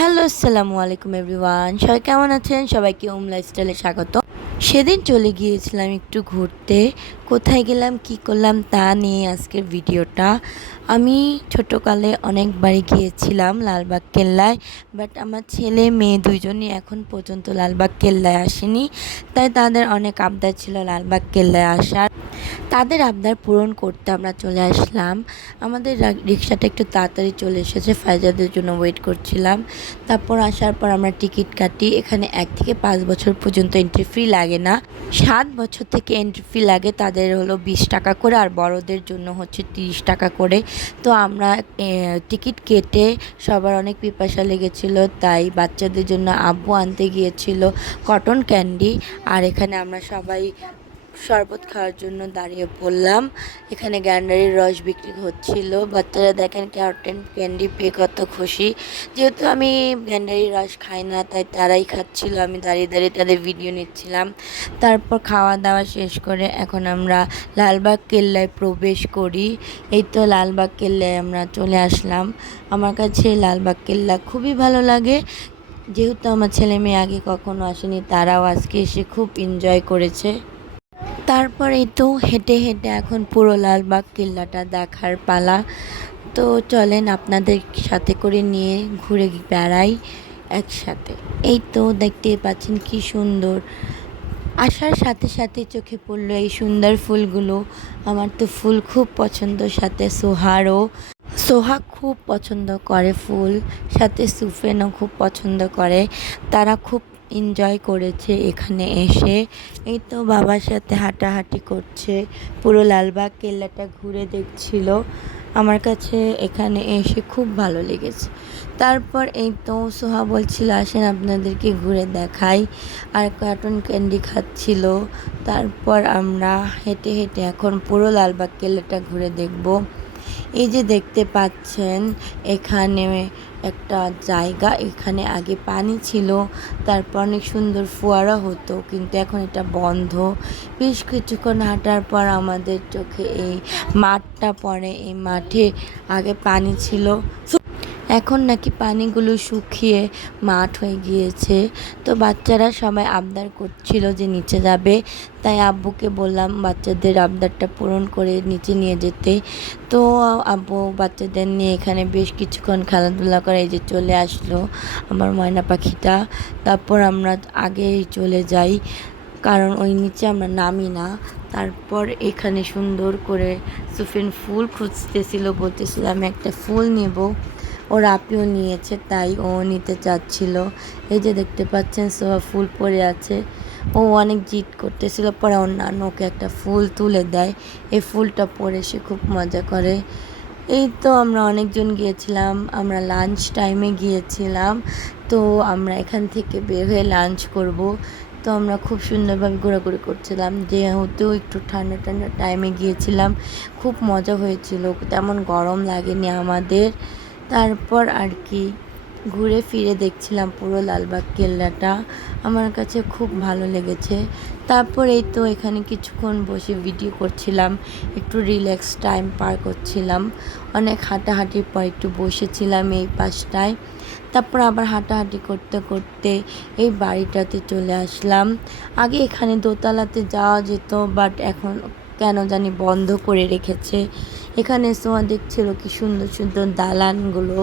Hello, আসসালামু আলাইকুম everyone. সবাই কেমন আছেন? সবাইকে লাইফস্টাইলে স্বাগত। সেদিন চলে গিয়েছিলাম একটু ঘুরতে। কোথায় গেলাম, কি করলাম তা নিয়ে আজকের ভিডিওটা। আমি ছোটোকালে অনেকবারই গিয়েছিলাম লালবাগ কেল্লায়, বাট আমার ছেলে মেয়ে দুইজনই এখন পর্যন্ত লালবাগ কেল্লায় আসেনি। তাই তাদের অনেক আবদার ছিল লালবাগ কেল্লায় আসার। তাদের আবদার পূরণ করতে আমরা চলে আসলাম। আমাদের রিক্সাটা একটু তাড়াতাড়ি চলে এসেছে, ফায়জাদের জন্য ওয়েট করছিলাম। তারপর আসার পর আমরা টিকিট কাটি। এখানে 1 থেকে 5 বছর পর্যন্ত এন্ট্রি ফি লাগে না, 7 বছর থেকে এন্ট্রি ফি লাগে। তাদের হলো 20 টাকা করে, আর বড়দের জন্য হচ্ছে 30 টাকা করে। তো আমরা টিকিট কেটে সবার অনেক পিপাসা লেগেছিল, তাই বাচ্চাদের জন্য আব্বু আনতে গিয়েছিল কটন ক্যান্ডি। আর এখানে আমরা সবাই শরবত খাওয়ার জন্য দাঁড়িয়ে পড়লাম। এখানে গ্যান্ডারির রস বিক্রি হচ্ছিল। বাচ্চারা দেখেন কটন ক্যান্ডি পেয়ে কত খুশি। যেহেতু আমি গ্যান্ডারির রস খাই না, তাই তারাই খাচ্ছিল, আমি দাঁড়িয়ে দাঁড়িয়ে তাদের ভিডিও নিচ্ছিলাম। তারপর খাওয়া দাওয়া শেষ করে এখন আমরা লালবাগ কেল্লায় প্রবেশ করি। এই তো লালবাগ কেল্লায় আমরা চলে আসলাম। আমার কাছে লালবাগ কেল্লা খুবই ভালো লাগে। যেহেতু আমার ছেলে মেয়ে আগে কখনো আসেনি, তারাও আজকে এসে খুব এনজয় করেছে। তারপরেই তো হেঁটে হেঁটে এখন পুরো লালবাগ কেল্লাটা দেখার পালা। তো চলেন আপনাদের সাথে করে নিয়ে ঘুরে বেড়াই একসাথে। এই তো দেখতেই পাচ্ছেন কি সুন্দর। আসার সাথে সাথে চোখে পড়লো এই সুন্দর ফুলগুলো। আমার তো ফুল খুব পছন্দ, সাথে সোহাগ খুব পছন্দ করে ফুল, সাথে সুফেনও খুব পছন্দ করে। তারা খুব এনজয় করেছে এখানে এসে। এই তো বাবার সাথে হাঁটাহাঁটি করছে, পুরো লালবাগ কেল্লাটা ঘুরে দেখছিল। আমার কাছে এখানে এসে খুব ভালো লেগেছে। তারপর এই তো সোহা বলছিল আসেন আপনাদেরকে ঘুরে দেখাই, আর কার্টুন ক্যান্ডি খাচ্ছিল। তারপর আমরা হেঁটে হেঁটে এখন পুরো লালবাগ কেল্লাটা ঘুরে দেখব। এই যে দেখতে পাচ্ছেন এখানে একটা জায়গা, এখানে আগে পানি ছিল, তারপর অনেক সুন্দর ফোয়ারা হতো, কিন্তু এখন এটা বন্ধ। বেশ কিছুক্ষণ হাঁটার পর আমাদের চোখে এই মাঠটা পড়ে। এই মাঠে আগে পানি ছিল, এখন নাকি পানিগুলো শুকিয়ে মাঠ হয়ে গিয়েছে। তো বাচ্চারা সবাই আবদার করছিল যে নিচে যাবে, তাই আব্বুকে বললাম বাচ্চাদের আবদারটা পূরণ করে নিচে নিয়ে যেতে। তো আব্বু বাচ্চাদের নিয়ে এখানে বেশ কিছুক্ষণ খেলাধুলা করে এই যে চলে আসলো আমার ময়না পাখিটা। তারপর আমরা আগেই চলে যাই, কারণ ওই নিচে আমরা নামি না। তারপর এখানে সুন্দর করে সুফিন ফুল খুঁজতেছিল, বলতেছিল আমি একটা ফুল নেব। ওর আপিও নিয়েছে, তাই ও নিতে চাচ্ছিল। এই যে দেখতে পাচ্ছেন সোয়া ফুল পরে আছে। ও অনেক জিদ করতেছিল, পরে অন্যান্য ওকে একটা ফুল তুলে দেয়। এই ফুলটা পরে সে খুব মজা করে। এই তো আমরা অনেকজন গিয়েছিলাম, আমরা লাঞ্চ টাইমে গিয়েছিলাম। তো আমরা এখান থেকে বের হয়ে লাঞ্চ করব। তো আমরা খুব সুন্দরভাবে ঘোরাঘুরি করছিলাম, যেহেতু একটু ঠান্ডা ঠান্ডা টাইমে গিয়েছিলাম। খুব মজা হয়েছিল, তেমন গরম লাগেনি আমাদের। তারপর আর কি ঘুরে ফিরে দেখছিলাম পুরো লালবাগ কেল্লাটা, আমার কাছে খুব ভালো লেগেছে। তারপর এই তো এখানে কিছুক্ষণ বসে ভিডিও করছিলাম, একটু রিল্যাক্স টাইম পার করছিলাম। অনেক হাঁটাহাঁটির পর একটু বসেছিলাম এই পাশটায়। তারপর আবার হাঁটাহাঁটি করতে করতে এই বাড়িটাতে চলে আসলাম। আগে এখানে দোতলাতে যাওয়া যেত, বাট এখন কেন জানি বন্ধ করে রেখেছে। এখানে সোয়া দেখছিল কি সুন্দর সুন্দর দালানগুলো।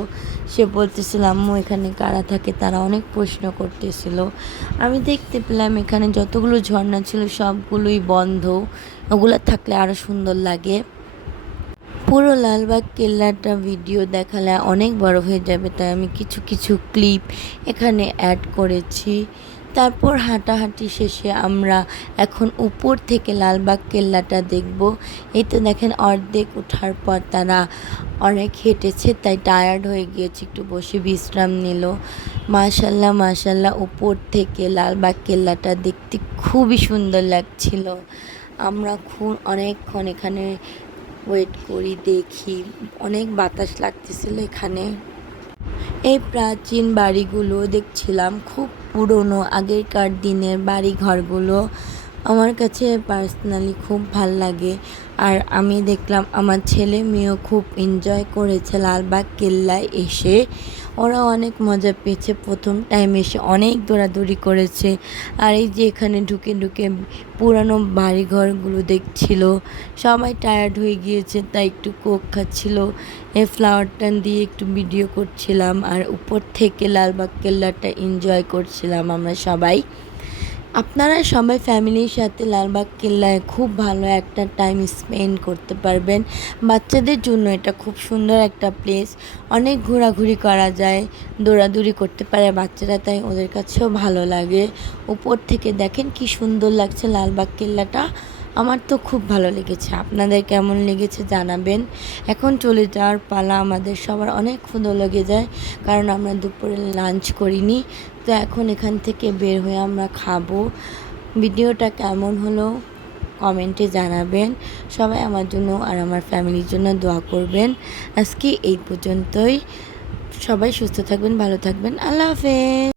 সে বলতেছিল আম্মু এখানে কারা থাকে, তারা অনেক প্রশ্ন করতেছিল। আমি দেখতে পেলাম এখানে যতগুলো ঝর্ণা ছিল সবগুলোই বন্ধ, ওগুলো থাকলে আরও সুন্দর লাগে। পুরো লালবাগ কেল্লাটা ভিডিও দেখালে অনেক বড় হয়ে যাবে, তাই আমি কিছু কিছু ক্লিপ এখানে অ্যাড করেছি। তারপর হাঁটাহাঁটি শেষে আমরা এখন উপর থেকে লালবাগ কেল্লাটা দেখব। এই তো দেখেন অর্ধেক ওঠার পর তারা অনেক হেঁটেছে, তাই টায়ার্ড হয়ে গিয়েছে, একটু বসে বিশ্রাম নিল। মাশাল্লাহ মাশাল্লাহ, উপর থেকে লালবাগ কেল্লাটা দেখতে খুবই সুন্দর লাগছিল। আমরা অনেকক্ষণ এখানে ওয়েট করি, দেখি, অনেক বাতাস লাগতেছিল এখানে। এই প্রাচীন বাড়িগুলো দেখছিলাম, খুব পুরনো আগেরকার দিনের বাড়ি ঘরগুলো। আমার কাছে পার্সোনালি খুব ভাল লাগে। আর আমি দেখলাম আমার ছেলে মেয়েও খুব এনজয় করেছে লালবাগ কেল্লায় এসে। ওরা অনেক মজা পেয়েছে, প্রথম টাইম এসে অনেক দৌড়াদৌড়ি করেছে। আর এই যে এখানে ঢুকে ঢুকে পুরানো বাড়িঘরগুলো দেখছিল। সবাই টায়ার্ড হয়ে গিয়েছে, তাই একটু কোক খাচ্ছিল। এই ফ্লাওয়ার টান দিয়ে একটু ভিডিও করছিলাম, আর উপর থেকে লালবাগ কেল্লাটা এনজয় করছিলাম আমরা সবাই। আপনারা সবাই ফ্যামিলির সাথে লালবাগ কেল্লায় খুব ভালো একটা টাইম স্পেন্ড করতে পারবেন। বাচ্চাদের জন্য এটা খুব সুন্দর একটা প্লেস, অনেক ঘোরাঘুরি করা যায়, দৌড়াদৌড়ি করতে পারে বাচ্চারা, তাই ওদের কাছেও ভালো লাগে। উপর থেকে দেখেন কি সুন্দর লাগছে লালবাগ কেল্লাটা। আমার তো খুব ভালো লেগেছে, আপনাদের কেমন লেগেছে জানাবেন। এখন চলে যাওয়ার পালা, আমাদের সবার অনেক ক্ষুধা লেগে যায়, কারণ আমরা দুপুরে লাঞ্চ করিনি। তো এখন এখান থেকে বের হয়ে আমরা খাবো। ভিডিওটা কেমন হলো কমেন্টে জানাবেন। সবাই আমার জন্য আর আমার ফ্যামিলির জন্য দোয়া করবেন। আজকে এই পর্যন্তই। সবাই সুস্থ থাকবেন, ভালো থাকবেন। আল্লাহ হাফেজ।